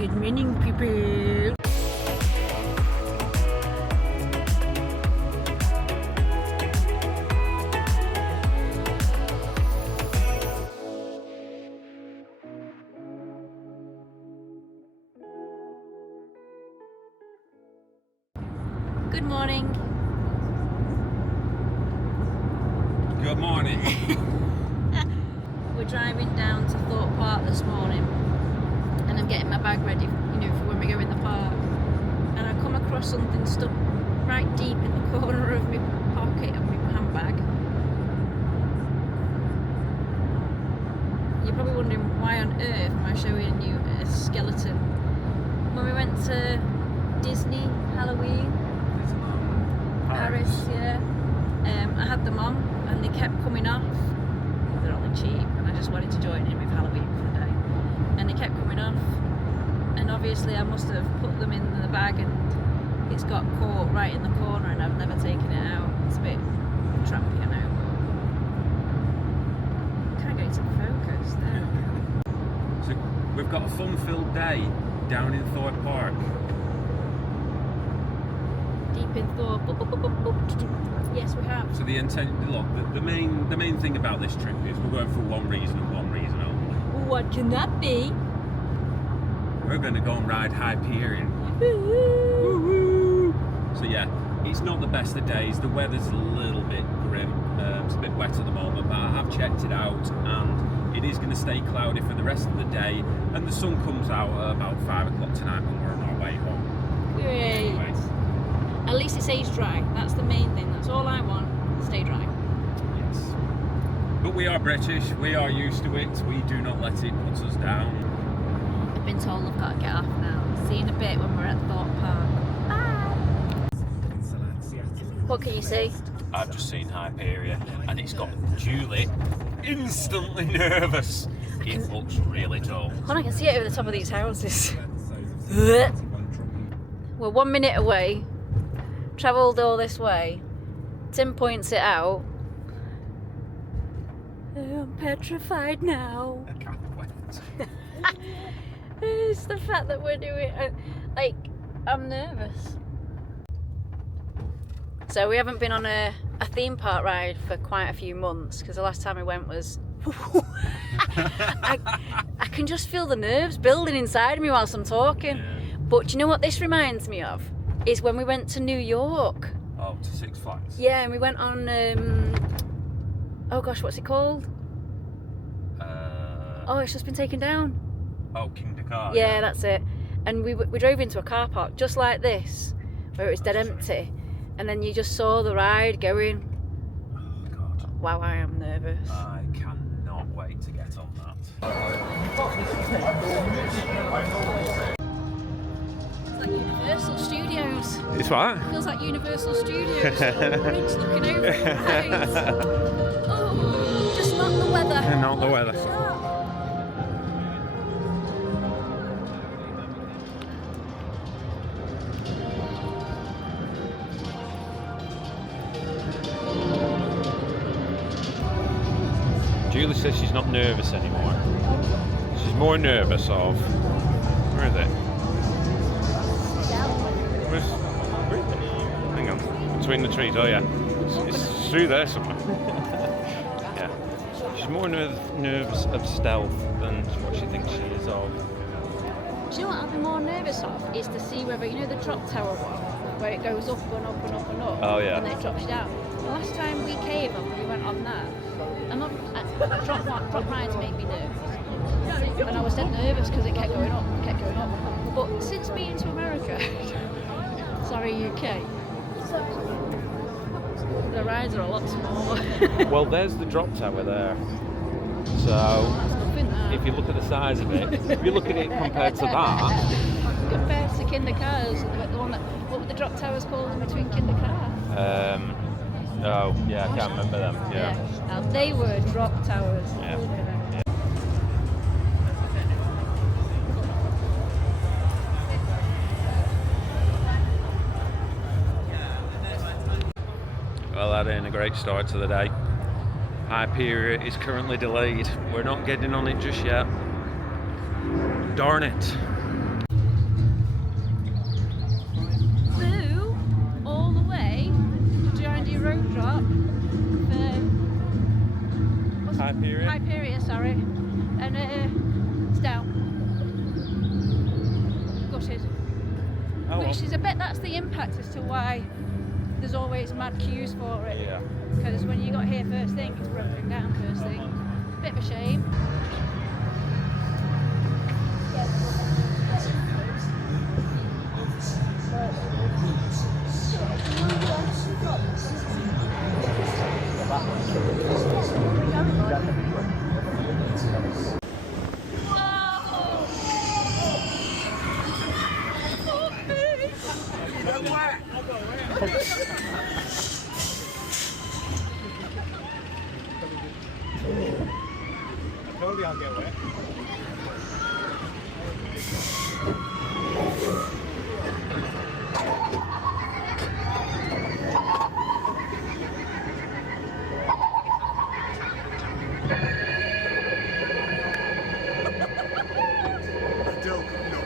Good morning, people. Good morning. Good morning. We're driving down to Thorpe Park this morning, and I'm getting my bag ready, for when we go in the park. And I come across something stuck right deep in the corner of my pocket of my handbag. You're probably wondering why on earth am I showing you a skeleton? When we went to Disney Halloween, Paris, yeah. I had them on and they kept coming off. They're only cheap, and I just wanted to join in with Halloween for the day. And they kept coming off, and obviously I must have put them in the bag and it's got caught right in the corner, and I've never taken it out. It's a bit trappy, I know, but can't get it to focus there. So we've got a fun-filled day down in Thorpe Park. Deep in Thorpe. Yes, we have. So the main thing about this trip is we're going for one reason and one reason only. What can that be? We're going to go and ride Hyperia. Woo-hoo! So yeah, it's not the best of days. The weather's a little bit grim. It's a bit wet at the moment, but I have checked it out, and it is going to stay cloudy for the rest of the day. And the sun comes out at about 5 o'clock tonight when we're on our way home. Great. Anyway. At least it stays dry. That's the main thing. That's all I want. Stay dry. Yes. But we are British. We are used to it. We do not let it put us down. I've been told I've got to get off now. See you in a bit when we're at Thorpe Park. Bye. What can you see? I've just seen Hyperia, and it's got Julie instantly nervous. It looks really tall. Oh, I can see it over the top of these houses. We're 1 minute away. Travelled all this way. Tim points it out. I'm petrified now. I can't wait. It's the fact that we're doing I'm nervous. So we haven't been on a theme park ride for quite a few months, because the last time we went was I can just feel the nerves building inside of me whilst I'm talking. Yeah. But do you know what this reminds me of? Is when we went to New York. Oh, to Six Flags? Yeah, and we went on, oh gosh, what's it called? Oh, it's just been taken down. Oh, Kingda Car. Yeah, that's it. And we drove into a car park just like this, where it was dead empty. And then you just saw the ride going. Oh, God. Wow, I am nervous. I cannot wait to get on that. It's like Universal Studios. It's what? It feels like Universal Studios. Bridge looking over the rides. Oh, just not the weather. Not the weather. Julie says she's not nervous anymore. She's more nervous of... Where is it? Where is it? Hang on. Between the trees. Oh yeah. It's through there somewhere. Yeah. She's more nervous of stealth than what she thinks she is of. Do you know what I'd be more nervous of? Is to see whether, the drop tower one, where it goes up and up and up and up. Oh yeah. And then it drops you down. The last time we came and we went on that, drop rides make me nervous. And I was dead nervous because it kept going up. But since being to America, sorry UK, the rides are a lot smaller. Well, there's the drop tower there. So, if you look at the size of it, if you look at it compared to that... Compared to Kinder Cars, the one that, what were the drop towers called in between Kinder Car? Oh, yeah, I can't remember them. Yeah. Now, they were drop towers. Yeah. Well, that ain't a great start to the day. Hyperia is currently delayed. We're not getting on it just yet. Darn it. Hyperia? Hyperia, sorry. And it's down. Gutted. Oh, well. Which is, I bet that's the impact as to why there's always mad queues for it. Yeah. Because when you got here first thing, it's broken down first thing. Bit of a shame. I told you I'll get wet. Still no.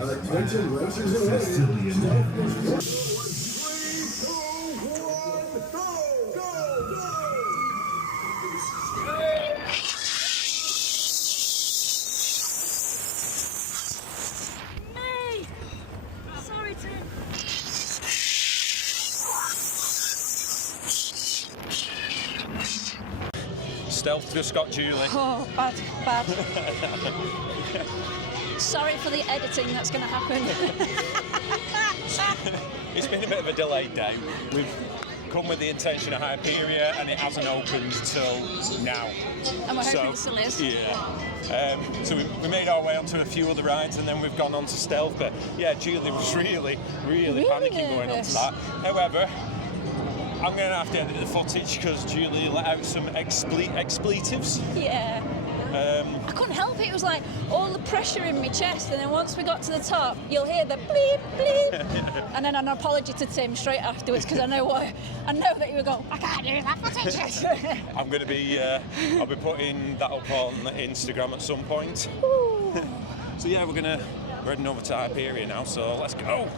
Attention racers and Sicilian. Sorry, Tim. Stealth just got Julie. Oh, bad. Sorry for the editing that's going to happen. It's been a bit of a delayed day. We've come with the intention of Hyperia and it hasn't opened till now. And we're hoping it still is. Yeah. So we made our way onto a few other rides and then we've gone on to Stealth. But yeah, Julie was really panicking going on to that. However, I'm going to have to edit the footage because Julie let out some expletives. Yeah. I couldn't help it. It was like all the pressure in my chest, and then once we got to the top, you'll hear the bleep bleep, and then an apology to Tim straight afterwards because I know that he would go, I can't do that footage. I'm going to be, I'll be putting that up on Instagram at some point. So yeah, we're heading over to Hyperia now. So let's go.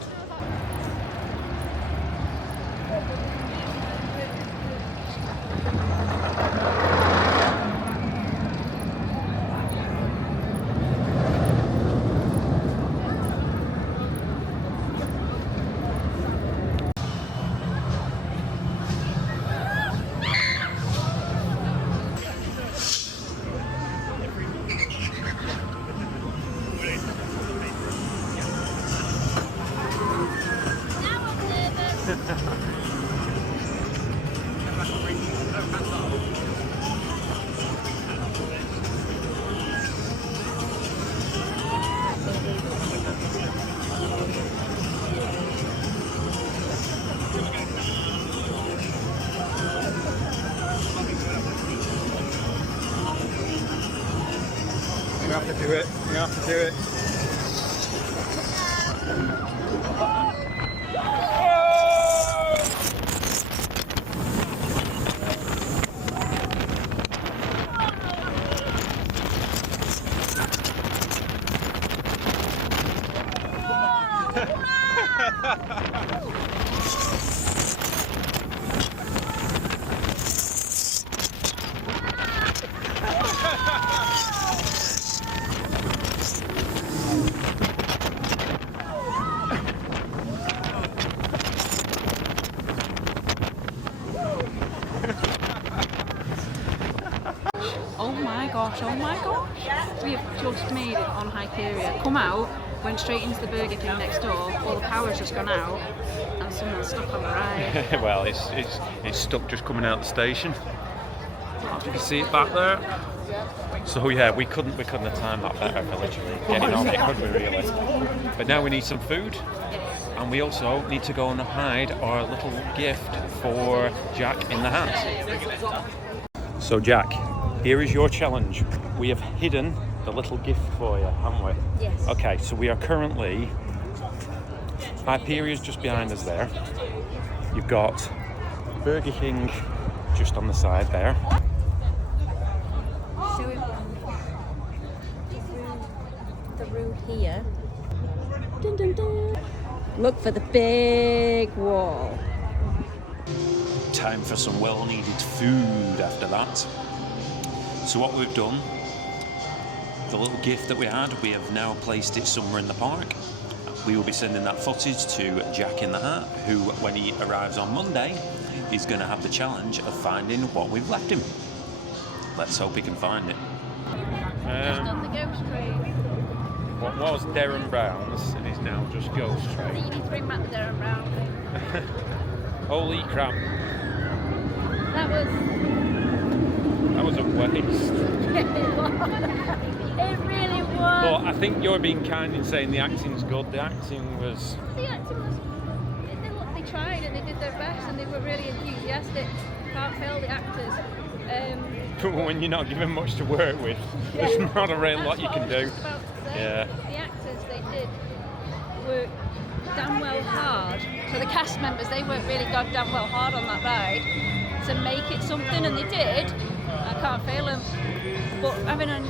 You have to do it. You have to do it. Oh my gosh! We have just made it on Hyperia. Come out, went straight into the Burger King next door, all the power's just gone out, and someone's stuck on the ride. Well, it's stuck just coming out the station. You can see it back there. So yeah, we couldn't have timed that better for literally getting on it, could we really? But now we need some food. And we also need to go and hide our little gift for Jack in the hat. So Jack, here is your challenge. We have hidden the little gift for you, haven't we? Yes. Okay, so we are currently... Hyperia's just behind us there. You've got Burger King just on the side there. Show him the room here. Dun, dun, dun. Look for the big wall. Time for some well-needed food after that. So what we've done, the little gift that we had, we have now placed it somewhere in the park. We will be sending that footage to Jack in the Hat, who, when he arrives on Monday, is going to have the challenge of finding what we've left him. Let's hope he can find it. Just on the ghost train. What was Darren Brown's is now just Ghost I Train. think you need to bring back the Darren Brown thing. Holy crap, That was that was a waste. it really was. But I think you're being kind in saying the acting's good. The acting was... The acting was. They tried and they did their best and they were really enthusiastic. Can't fail the actors. when you're not given much to work with, there's not a real lot you can do. Yeah. The actors, they did work damn well hard. So the cast members, they worked really goddamn well hard on that ride to make it something, and they did. I can't fail them. But having a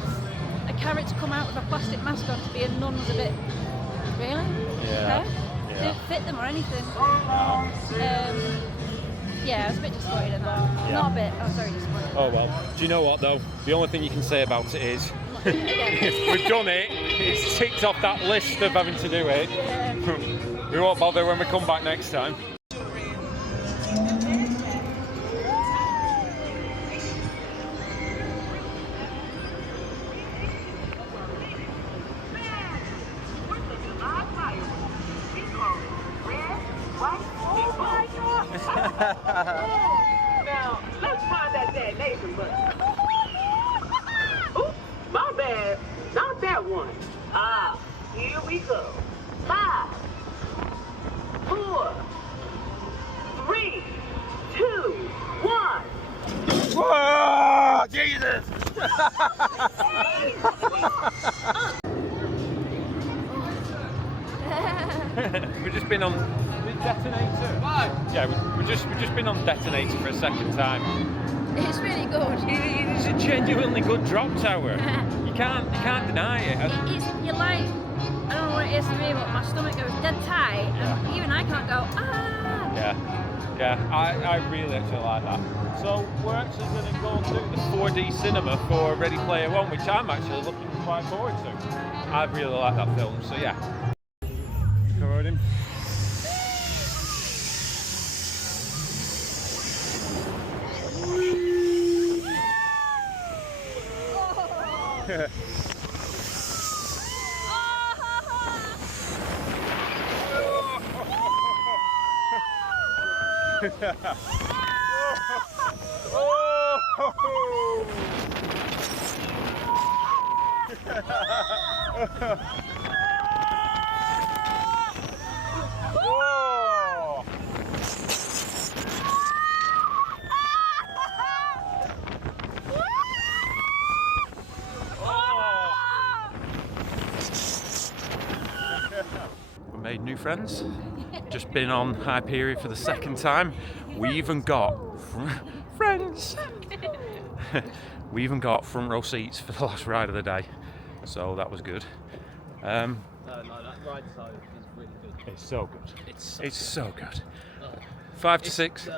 character come out with a plastic mask on to be a nun was a bit... Really? Yeah. Okay. Didn't fit them or anything. Yeah, I was a bit disappointed in that. Yeah. Not a bit, I was very disappointed. Oh well, do you know what though? The only thing you can say about it is we've done it, it's ticked off that list of having to do it. We won't bother when we come back next time. Now, let's find that detonation button. Oops, my bad. Not that one. Here we go. 5, 4, 3, 2, 1. Whoa! Jesus! We've just been on Detonator. Yeah, we've just been on Detonator for a second time. It's really good. It is a genuinely good drop tower. You can't deny it. It's, you're like, I don't know what it is to me, but my stomach goes dead tight, and even I can't go, ah! Yeah, I really actually like that. So we're actually going to go and do the 4D cinema for Ready Player One, which I'm actually looking quite forward to. I really like that film, so yeah. Come on in. We made new friends. Just been on Hyperia for the second time. We even got friends. We even got front row seats for the last ride of the day, so that was good. No, that ride side is really good. It's so good. It's so good. 5 to 6.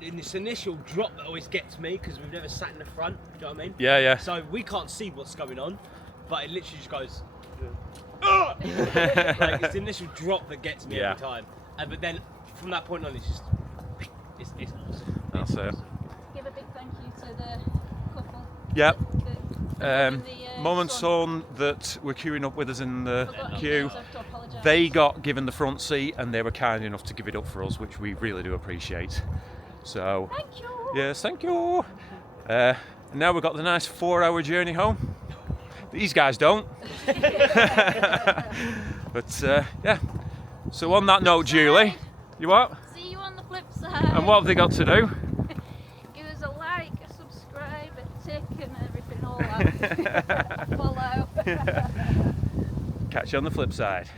In this initial drop that always gets me because we've never sat in the front. Do you know what I mean? Yeah, yeah. So we can't see what's going on, but it literally just goes. Like it's the initial drop that gets me Yeah. every time, but then from that point on, it's just it's awesome. That's it. Give a big thank you to the couple. Yep. The Mum and son. son that were queuing up with us in the Forgot his queue, names, I have to apologise. they got given the front seat and they were kind enough to give it up for us, which we really do appreciate. So, Thank you. yes, thank you. Now we've got the nice 4-hour journey home. These guys don't. But yeah. So on that note, Julie, you what? See you on the flip side. And what have they got to do? Give us a like, a subscribe, a tick, and everything all that. Follow. Catch you on the flip side.